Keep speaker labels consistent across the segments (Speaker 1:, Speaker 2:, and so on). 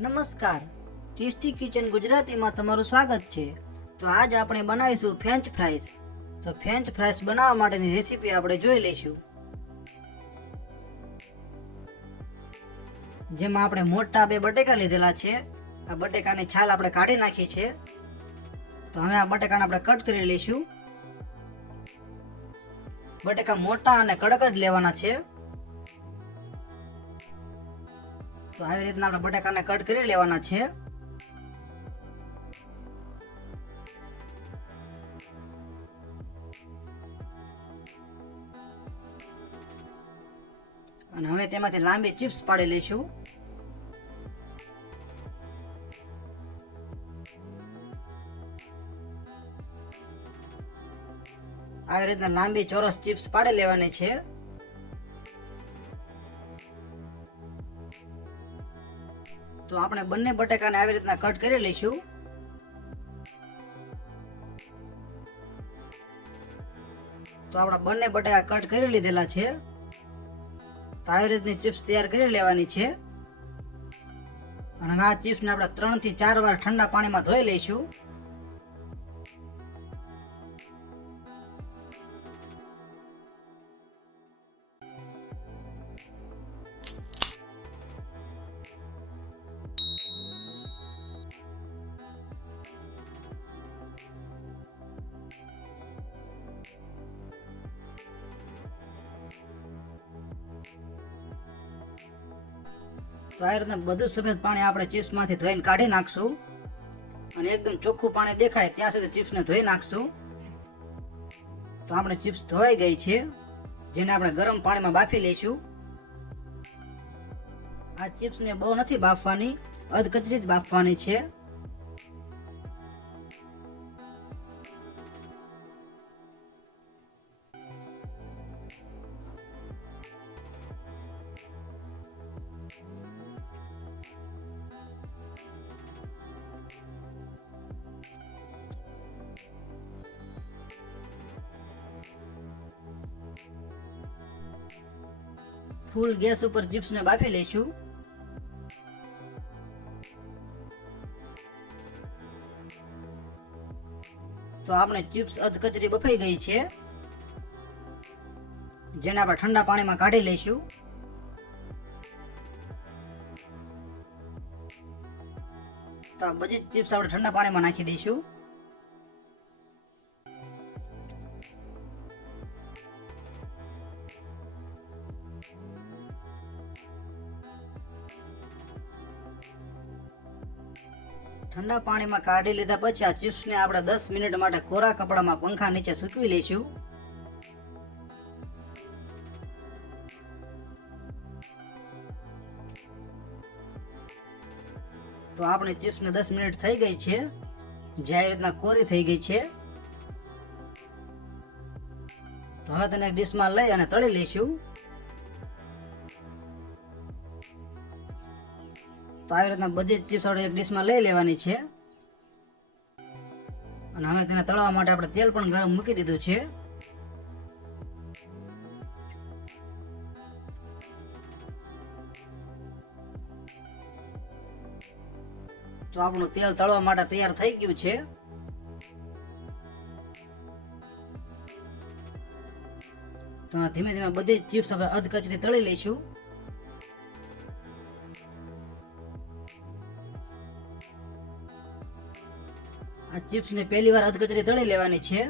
Speaker 1: નમસ્કાર. Tasty kitchen ગુજરાતીમાં તમારું સ્વાગત છે. તો આજ આપણે બનાવીશું ફ્રેન્ચ ફ્રાઈસ તો ફ્રેન્ચ ફ્રાઈસ બનાવવા માટેની રેસીપી આપણે જોઈ લઈશું. જેમાં આપણે મોટા બે બટેકા લીધેલા છે. આ બટેકાની છાલ આપણે કાઢી નાખી છે. તો હવે આ બટેકાને આપણે કટ કરી લઈશું. બટેકા મોટા અને કડક જ લેવાના છે. તો આવી રીતના આપણે બટાકાને કટ કરી લેવાના છે. અને હવે તેમાંથી લાંબી ચિપ્સ પાડી લઈશું. આવી રીતના લાંબી ચોરસ ચિપ્સ પાડી લેવાની છે. તો આપણે બંને બટેકાને આવી રીતના કટ કરી લઈશું. તો આપણા બંને બટાકા કટ કરી લીધેલા છે. તો આવી રીતની ચિપ્સ તૈયાર કરી લેવાની છે. અને આ ચિપ્સને આપણે ત્રણથી ચાર વાર ઠંડા પાણીમાં ધોઈ લઈશું. રીતના બધું સફેદ પાણી આપણે ચિપ્સમાંથી ધોઈને કાઢી નાખશું. અને એકદમ ચોખ્ખું પાણી દેખાય ત્યાં સુધી ચિપ્સને ધોઈ નાખશું. તો આપણે ચિપ્સ ધોવાઈ ગઈ છે. જેને આપણે ગરમ પાણીમાં બાફી લઈશું. આ ચિપ્સને બહુ નથી બાફવાની, અધકચરી જ બાફવાની છે. ફૂલ ગેસ ઉપર ચિપ્સને બાફી લઈશું. તો આપણે ચિપ્સ અધકચરી બફાઈ ગઈ છે. જેને આપણે ઠંડા પાણીમાં કાઢી લઈશું. તો બધી ચિપ્સ આપણે ઠંડા પાણીમાં નાખી દઈશું. ઠંડા પાણીમાં કાઢી લીધા પછી આ ચિપ્સને આપણે દસ મિનિટ માટે કોરા કપડામાં પંખા નીચે સૂકવી લઈશું. તો આપણી ચિપ્સને દસ મિનિટ થઈ ગઈ છે. જે રીતના કોરી થઈ ગઈ છે. તો હવે તેને ડીશમાં લઈ અને તળી લઈશું. તો આવી રીતના બધી જ ચિપ્સ આપણે એક ડીશમાં લઈ લેવાની છે. અને હવે તેને તળવા માટે આપણે તેલ પણ ગરમ મૂકી દીધું છે. તો આપણું તેલ તળવા માટે તૈયાર થઈ ગયું છે. તો ધીમે ધીમે બધી ચિપ્સ હવે અધકચરી તળી લઈશું. ચિપ્સ ને પહેલી વાર અધકચરી તળી લેવાની છે.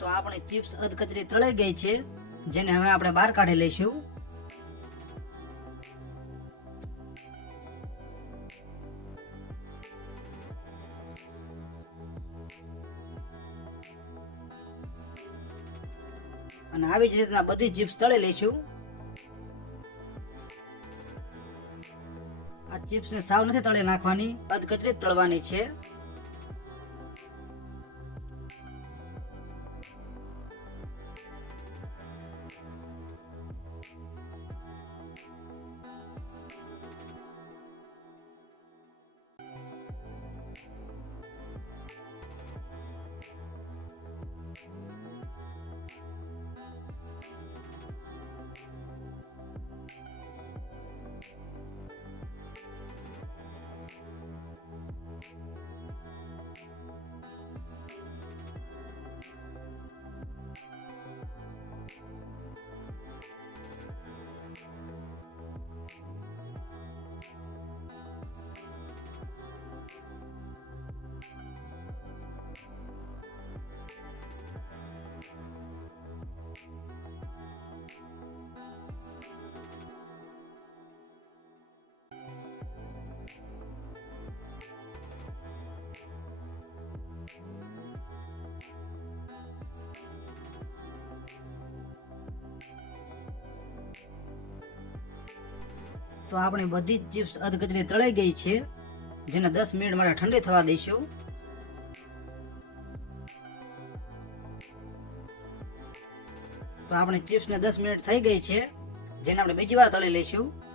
Speaker 1: તો આપણી ચિપ્સ અધકચરી તળાઈ ગઈ છે, જેને હવે આપણે બહાર કાઢી લઈશું. અને આવી જ રીતના બધી ચિપ્સ તળી લઈશું. આ ચિપ્સને સાવ નથી તળી નાખવાની, અધકચરી તળવાની છે. તો આપણી બધી જ ચિપ્સ અધકચરી તળાઈ ગઈ છે. જેને દસ મિનિટ માટે ઠંડી થવા દઈશું. તો આપણી ચિપ્સ ને દસ મિનિટ થઈ ગઈ છે. જેને આપણે બીજી વાર તળી લઈશું.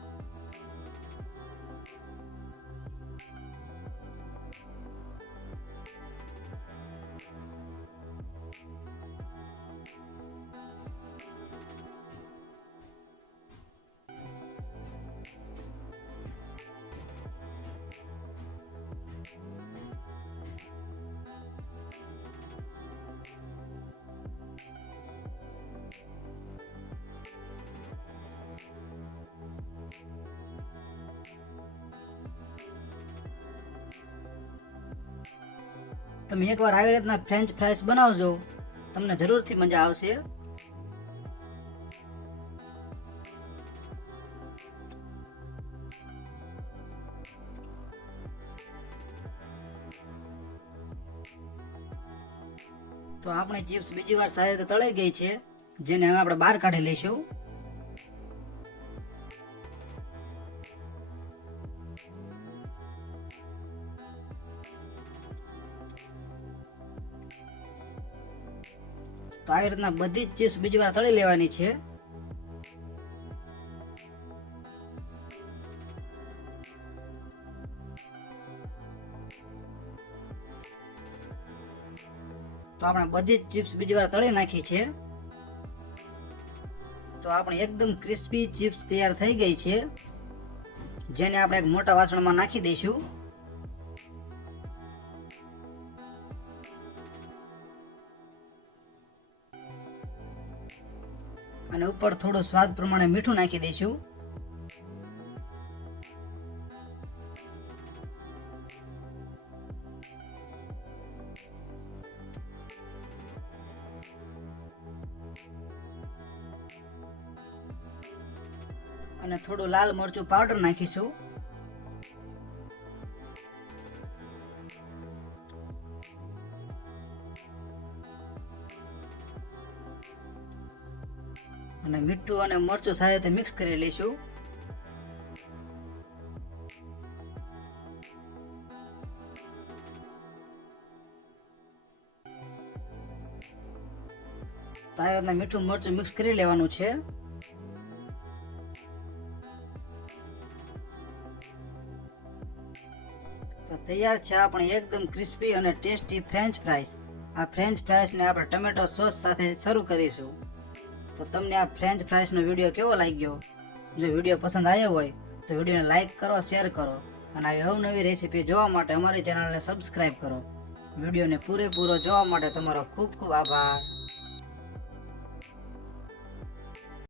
Speaker 1: તમે એકવાર આવી રીતના ફ્રેન્ચ ફ્રાઈસ બનાવજો. તમને જરૂરથી મજા આવશે. તો આપણી ચિપ્સ બીજી વાર સારી રીતે તળાઈ ગઈ છે, જેને હવે આપણે બહાર કાઢી લઈશું. તો આવી રીતના બધી જ ચિપ્સ બીજી વાર તળી લેવાની છે. આપણે બધી જ ચિપ્સ બીજી વાર તળી નાખી છે. તો આપણે એકદમ ક્રિસ્પી ચિપ્સ તૈયાર થઈ ગઈ છે. જેને આપણે એક મોટા વાસણમાં નાખી દઈશું. અને ઉપર થોડું સ્વાદ પ્રમાણે મીઠું નાખી દઈશું. અને થોડું લાલ મરચું પાવડર નાખીશું. અને મીઠું અને મરચું સાથે મિક્સ કરી લઈશું. તારે મીઠું, મરચું મિક્સ કરી લેવાનું છે. તો તૈયાર છે આપણે એકદમ ક્રિસ્પી અને ટેસ્ટી ફ્રેન્ચ ફ્રાઈસ આ ફ્રેન્ચ ફ્રાઈસને આપણે ટમેટો સોસ સાથે શરૂ કરીશું. તો તમને આ ફ્રેન્ચ ફ્રાઈસનો વીડિયો કેવો લાગ્યો? જો વીડિયો પસંદ આવ્યો હોય, તો વિડીયોને લાઇક કરો શેર કરો અને આવી અવનવી રેસીપી જોવા માટે અમારી ચેનલને સબસ્ક્રાઈબ કરો. વિડીયોને પૂરેપૂરો જોવા માટે તમારો ખૂબ ખૂબ આભાર.